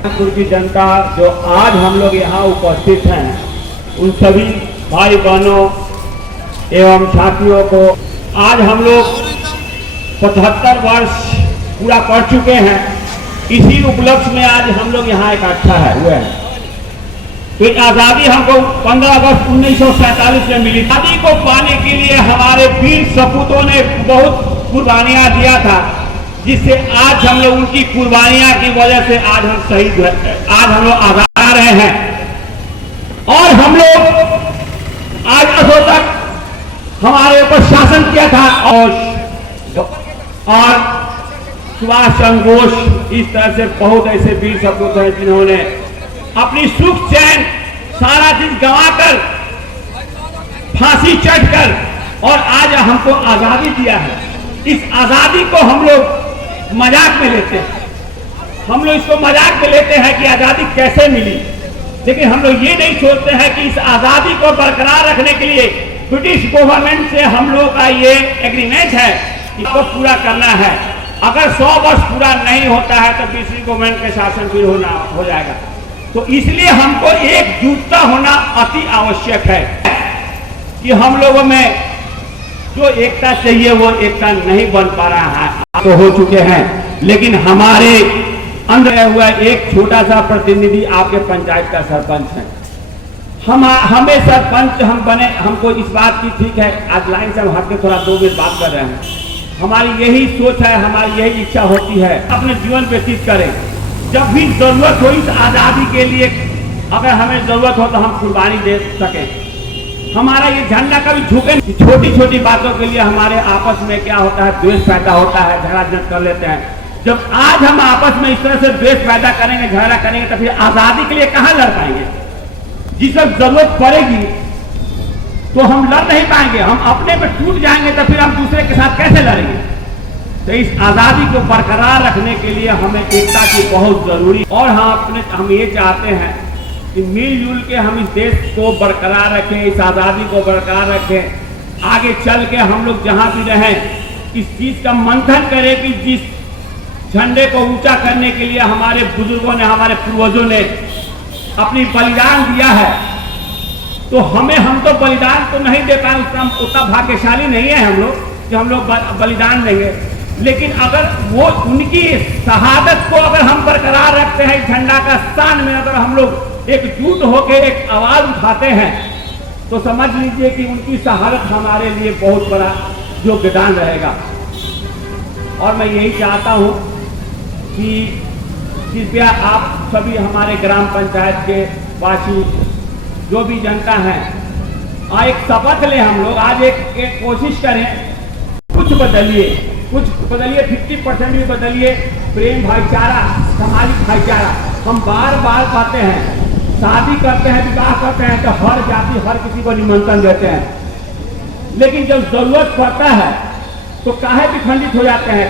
कानपुर की जनता जो आज हम लोग यहाँ उपस्थित हैं, उन सभी भाई बहनों एवं साथियों को आज हम लोग 75 वर्ष पूरा कर चुके हैं। इसी उपलक्ष्य में आज हम लोग यहाँ इकट्ठा हुए हैं। तो आज़ादी हमको 15 अगस्त 1947 में मिली। आज़ादी को पाने के लिए हमारे वीर सपूतों ने बहुत कुर्बानियां दिया था, जिससे आज हम लोग उनकी कुर्बानियां की वजह से आज हम शहीद, आज हम लोग आज़ाद आ रहे हैं। और हम लोग आज असो तक हमारे ऊपर शासन किया था और सुभाष चंद्र बोस, इस तरह से बहुत ऐसे वीर सपूत हैं जिन्होंने अपनी सुख चैन सारा चीज गंवाकर, फांसी चढ़कर और आज हमको आजादी दिया है। इस आजादी को हम लोग मजाक में लेते हैं, हम लोग इसको मजाक में लेते हैं कि आजादी कैसे मिली, लेकिन हम लोग ये नहीं सोचते हैं कि इस आजादी को बरकरार रखने के लिए ब्रिटिश गवर्नमेंट से हम लोग का ये एग्रीमेंट है, इसको पूरा करना है। अगर 100 वर्ष पूरा नहीं होता है तो ब्रिटिश गवर्नमेंट के शासन फिर हो जाएगा। तो इसलिए हमको एकजुटता होना अति आवश्यक है कि हम लोगों में जो एकता चाहिए वो एकता नहीं बन पा रहा है। तो हो चुके हैं, लेकिन हमारे अंदर हुआ एक छोटा सा प्रतिनिधि आपके पंचायत का सरपंच है। हमें सरपंच हम बने, हमको इस बात की ठीक है, आज लाइन से हम हट के थोड़ा 2 मिनट बात कर रहे हैं। हमारी यही सोच है, हमारी यही इच्छा होती है अपने जीवन व्यतीत करें। जब भी जरूरत हो इस आजादी के लिए, अगर हमें जरूरत हो तो हम कुर्बानी दे सकें। हमारा ये झंडा कभी झुके। छोटी छोटी बातों के लिए हमारे आपस में क्या होता है, द्वेष पैदा होता है, झगड़ा कर लेते हैं। जब आज हम आपस में इस तरह से द्वेष पैदा करेंगे, झगड़ा करेंगे, तो फिर आजादी के लिए कहां लड़ पाएंगे। जिस वक्त जरूरत पड़ेगी तो हम लड़ नहीं पाएंगे, हम अपने पे टूट जाएंगे, तो फिर हम दूसरे के साथ कैसे लड़ेंगे। तो इस आजादी को बरकरार रखने के लिए हमें एकता की बहुत जरूरी, और हम ये चाहते हैं कि मिलजुल के हम इस देश को बरकरार रखें, इस आजादी को बरकरार रखें। आगे चल के हम लोग जहां भी रहें इस चीज का मंथन करें कि जिस झंडे को ऊंचा करने के लिए हमारे बुजुर्गों ने, हमारे पूर्वजों ने अपनी बलिदान दिया है, तो हम तो बलिदान तो नहीं दे पाए, उतना भाग्यशाली नहीं है हम लोग कि हम लोग बलिदान देंगे। लेकिन अगर वो उनकी शहादत को अगर हम बरकरार रखते हैं, झंडा का स्थान में अगर हम लोग एकजुट होकर एक आवाज उठाते हैं, तो समझ लीजिए कि उनकी शहादत हमारे लिए बहुत बड़ा योगदान रहेगा। और मैं यही चाहता हूं कि कृपया आप सभी हमारे ग्राम पंचायत के वासी, जो भी जनता है, एक शपथ लें। हम लोग आज एक कोशिश करें, कुछ बदलिए, 50% भी बदलिए। प्रेम, भाईचारा, सामाजिक भाईचारा हम बार बार कहते हैं। शादी करते हैं, विवाह करते हैं तो हर जाति, हर किसी को निमंत्रण देते हैं, लेकिन जब जरूरत पड़ता है तो काहे विखंडित हो जाते हैं,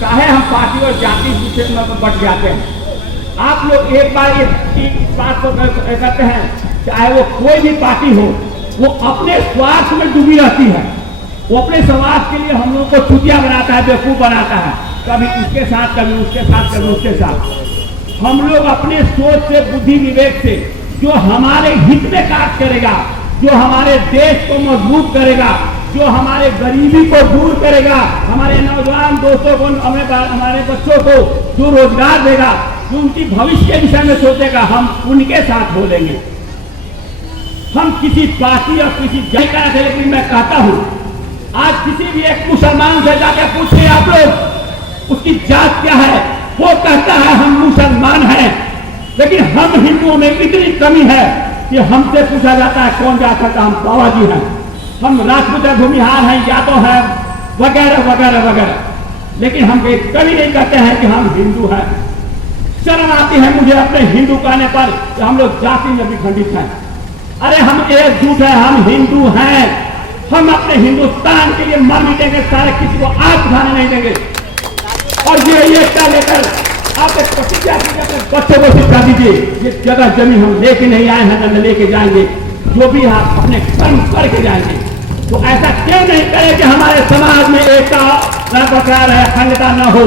काहे हम पार्टी और जाति में बट जाते हैं। आप लोग एक बार ये बात को कहते हैं, चाहे वो कोई भी पार्टी हो, वो अपने स्वार्थ में डूबी रहती है। वो अपने समाज के लिए हम लोगों को चुतिया बनाता है, बेवकूफ बनाता है, कभी उसके साथ, कभी उसके साथ, कभी उसके साथ। हम लोग अपने सोच से, बुद्धि विवेक से, जो हमारे हित में कार्य करेगा, जो हमारे देश को मजबूत करेगा, जो हमारे गरीबी को दूर करेगा, हमारे नौजवान दोस्तों को, हमारे बच्चों को जो रोजगार देगा, जो उनकी भविष्य के विषय में सोचेगा, हम उनके साथ हो लेंगे। हम किसी पार्टी और किसी जगह का, लेकिन मैं कहता हूं आज किसी भी एक मुसलमान से जाकर पूछिए आप लोग, उसकी जात क्या है, वो कहता है हम मुसलमान हैं। लेकिन हम हिंदुओं में इतनी कमी है कि हमसे पूछा जाता है कौन जात है, हम बाबा जी हैं, हम राजपूत भूमिहार हैं, यादव हैं, वगैरह वगैरह वगैरह। लेकिन हम कभी नहीं कहते हैं कि हम हिंदू हैं। शर्म आती है मुझे अपने हिंदू कहने पर कि हम लोग जाति में विखंडित हैं। अरे हम एकजुट हैं, हम हिंदू हैं, हम अपने हिंदुस्तान के लिए मर मिटेंगे, सारे किसी को आग उठाने नहीं देंगे। और ये एकता लेकर आप एक प्रतिज्ञा कीजिए, बच्चों को शिक्षा दीजिए, ये जगह जमीन हम लेके नहीं आए हैं, न लेके जाएंगे, जो भी आप अपने कर्म करके जाएंगे। तो ऐसा क्यों नहीं करे कि हमारे समाज में एकता बरकरार है, खंडता न हो,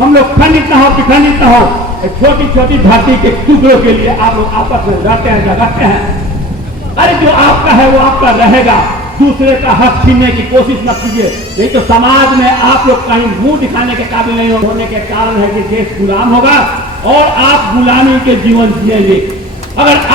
हम लोग खंडित न हो, विखंडित न हो। छोटी छोटी धरती के टुकड़ों के लिए आप लोग आपस में लड़ते हैं झगड़ते हैं। अरे जो आपका है वो आपका रहेगा, दूसरे का हक छीनने की कोशिश मत कीजिए, नहीं तो समाज में आप लोग कहीं मुंह दिखाने के काबिल नहीं होने के कारण है कि देश गुलाम होगा और आप गुलामी के जीवन जिएंगे। अगर आप